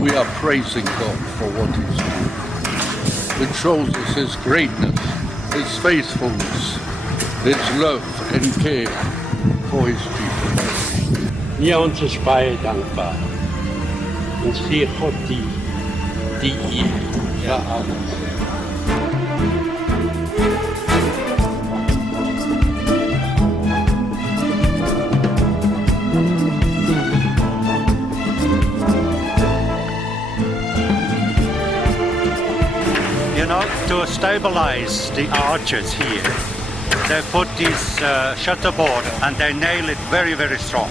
We are praising God for what He's doing. It shows us His greatness his faithfulness, his love and care for his people. Hier onze Speie dankbaar. Ons gee God die eer vir alles. You know, to stabilize the arches here, they put this shutterboard and they nail it very, very strong.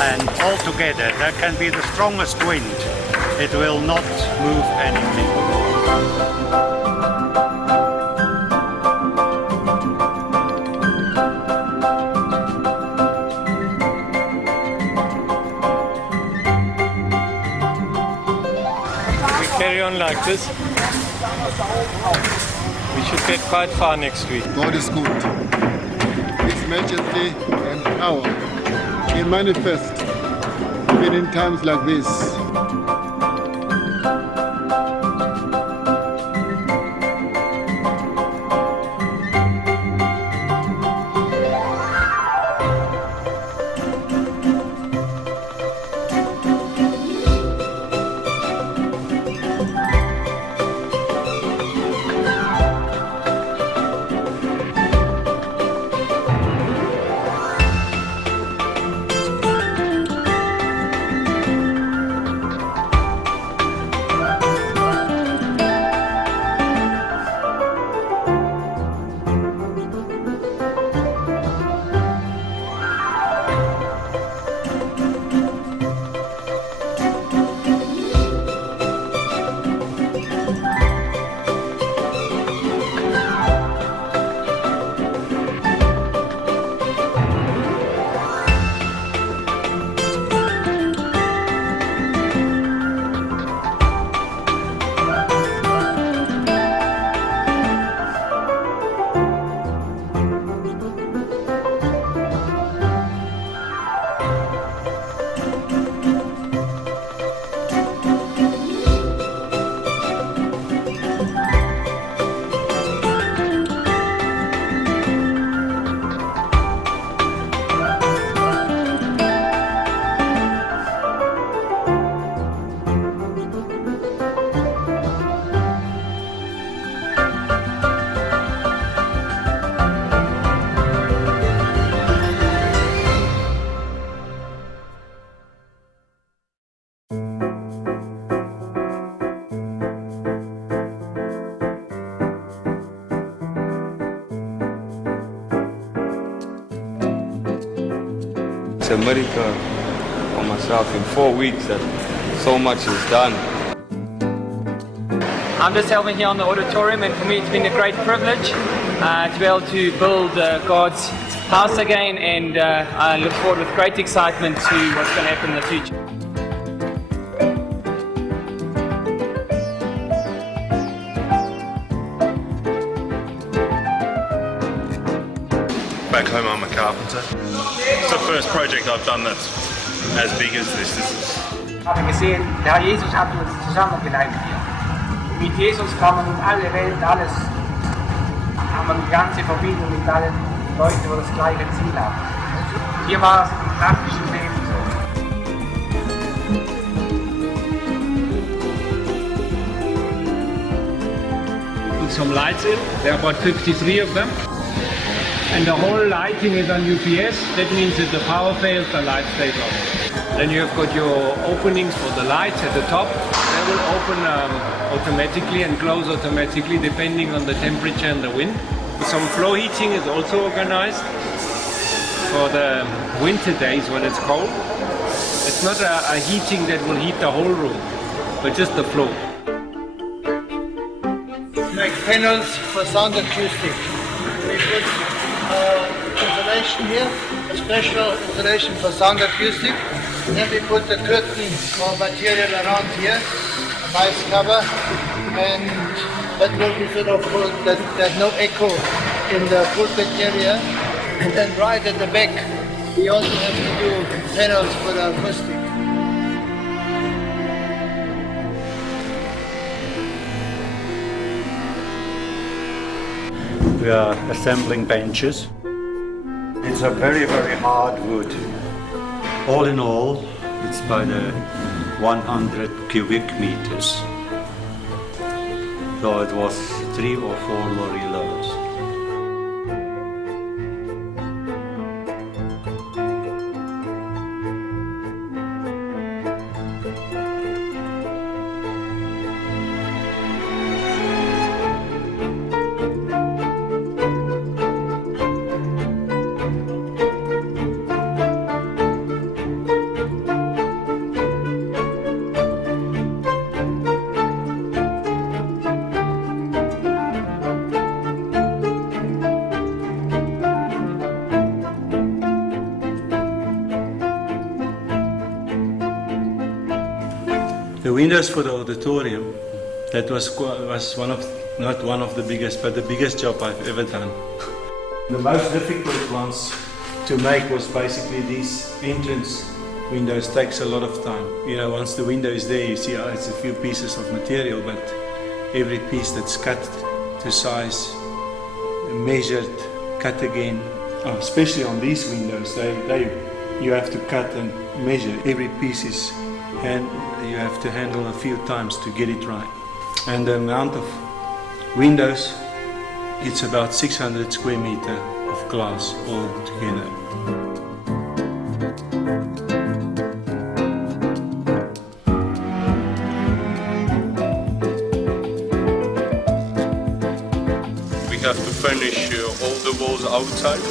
And all together, there can be the strongest wind. It will not move anything. Carry on like this. We should get quite far next week. God is good. His majesty and power can manifest even in times like this. It's a miracle for myself in 4 weeks that so much is done. I'm just helping here on the auditorium, and for me it's been a great privilege to be able to build God's house again, and I look forward with great excitement to what's going to happen in the future. Back home I'm a carpenter. It's the first project I've done that's as big as this. Haben gesehen, der Herr Jesus hat uns zusammengeleitet hier. Mit Jesus kann man in alle Welt alles, haben wir eine ganze Verbindung mit allen Leuten, die das gleiche Ziel haben. Hier war es im praktischen Leben so. Some lights in, there are about 53 of them. And the whole lighting is on UPS. That means if the power fails, the light stays on. Then you have got your openings for the lights at the top. They will open automatically and close automatically depending on the temperature and the wind. Some floor heating is also organized for the winter days when it's cold. It's not a heating that will heat the whole room, but just the floor. Make panels for sound acoustic. We put insulation here, a special insulation for sound acoustic. And then we put the curtain or material around here, a nice cover, and that will be sort of full, that there's no echo in the pulpit area. And then right at the back, we also have to do panels for the acoustic. We are assembling benches. It's a very, very hard wood. All in all, it's by the 100 cubic meters. So it was 3 or 4 lorry loads. The windows for the auditorium, that was one of, not one of the biggest, but the biggest job I've ever done. The most difficult ones to make was basically these entrance windows. Takes a lot of time. You know, once the window is there, you see it's a few pieces of material, but every piece that's cut to size, measured, cut again. Especially on these windows, you have to cut and measure. Every piece is, and you have to handle a few times to get it right. And the amount of windows, it's about 600 square meter of glass all together. We have to furnish all the walls outside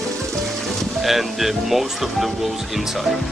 and most of the walls inside.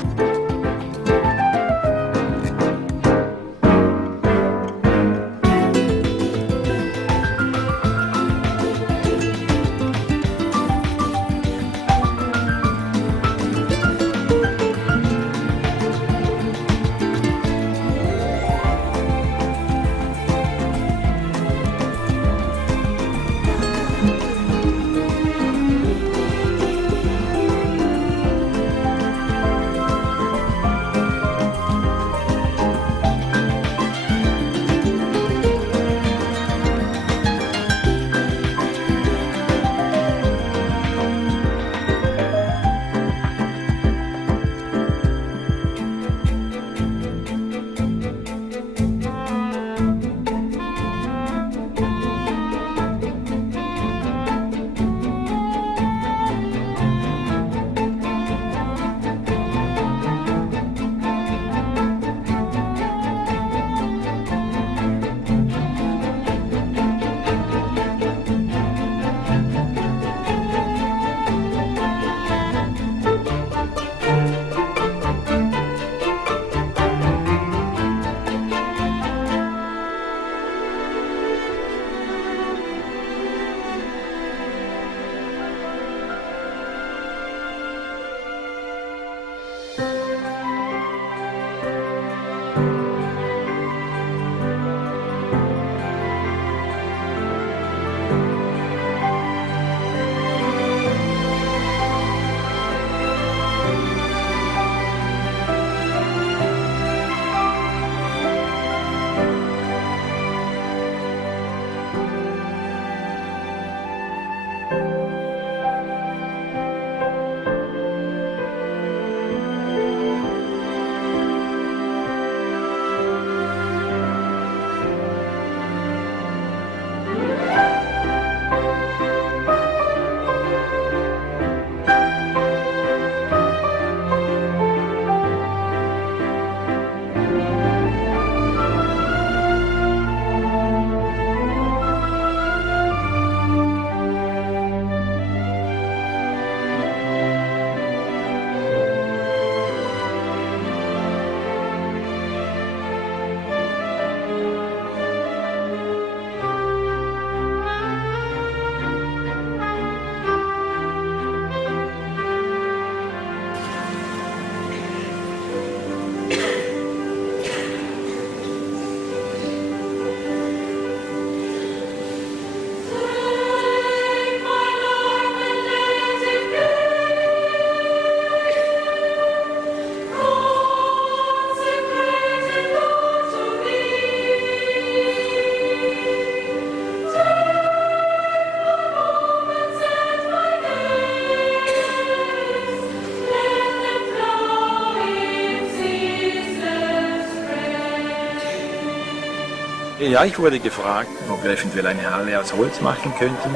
Ja, ich wurde gefragt, ob wir eventuell eine Halle aus Holz machen könnten.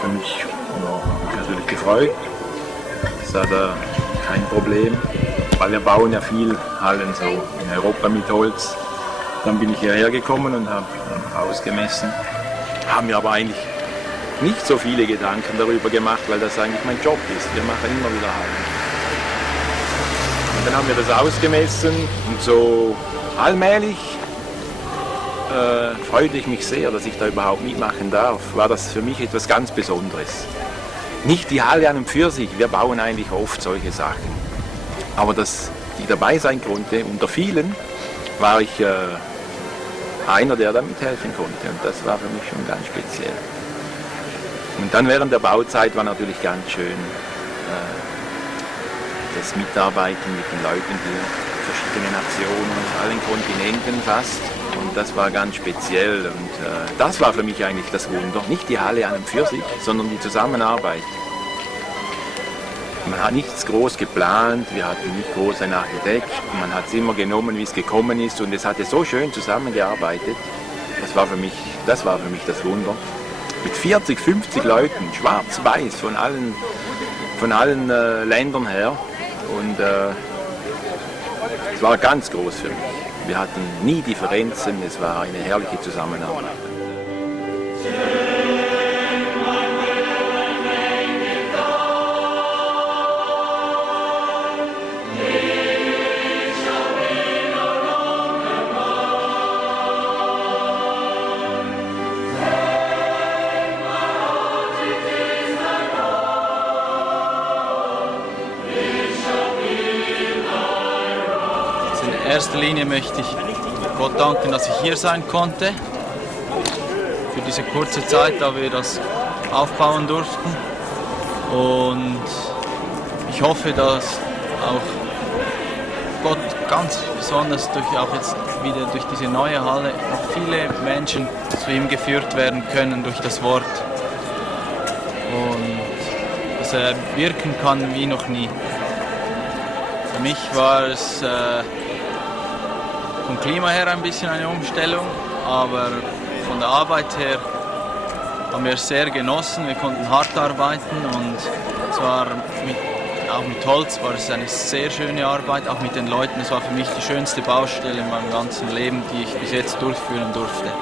Für mich natürlich gefreut. Das war da kein Problem, weil wir bauen ja viel Hallen so in Europa mit Holz. Dann bin ich hierher gekommen und habe ausgemessen. Haben mir aber eigentlich nicht so viele Gedanken darüber gemacht, weil das eigentlich mein Job ist. Wir machen immer wieder Hallen. Und dann haben wir das ausgemessen und so allmählich freute ich mich sehr, dass ich da überhaupt mitmachen darf. War das für mich etwas ganz Besonderes. Nicht die Halle an und für sich, wir bauen eigentlich oft solche Sachen. Aber dass ich dabei sein konnte, unter vielen, war ich einer, der da mithelfen konnte. Und das war für mich schon ganz speziell. Und dann während der Bauzeit war natürlich ganz schön das Mitarbeiten mit den Leuten hier, verschiedene Nationen aus allen Kontinenten fast. Und das war ganz speziell und das war für mich eigentlich das Wunder. Nicht die Halle an und für sich, sondern die Zusammenarbeit. Man hat nichts groß geplant, wir hatten nicht groß einen Architekt, man hat es immer genommen, wie es gekommen ist und es hatte so schön zusammengearbeitet. Das war für mich das Wunder. Mit 40, 50 Leuten, schwarz-weiß, von allen Ländern her und es war ganz groß für mich. Wir hatten nie Differenzen, es war eine herrliche Zusammenarbeit. In erster Linie möchte ich Gott danken, dass ich hier sein konnte, für diese kurze Zeit, da wir das aufbauen durften. Und ich hoffe, dass auch Gott ganz besonders auch jetzt wieder durch diese neue Halle noch viele Menschen zu ihm geführt werden können durch das Wort. Und dass er wirken kann wie noch nie. Für mich war es vom Klima her ein bisschen eine Umstellung, aber von der Arbeit her haben wir es sehr genossen. Wir konnten hart arbeiten und zwar auch mit Holz war es eine sehr schöne Arbeit, auch mit den Leuten. Es war für mich die schönste Baustelle in meinem ganzen Leben, die ich bis jetzt durchführen durfte.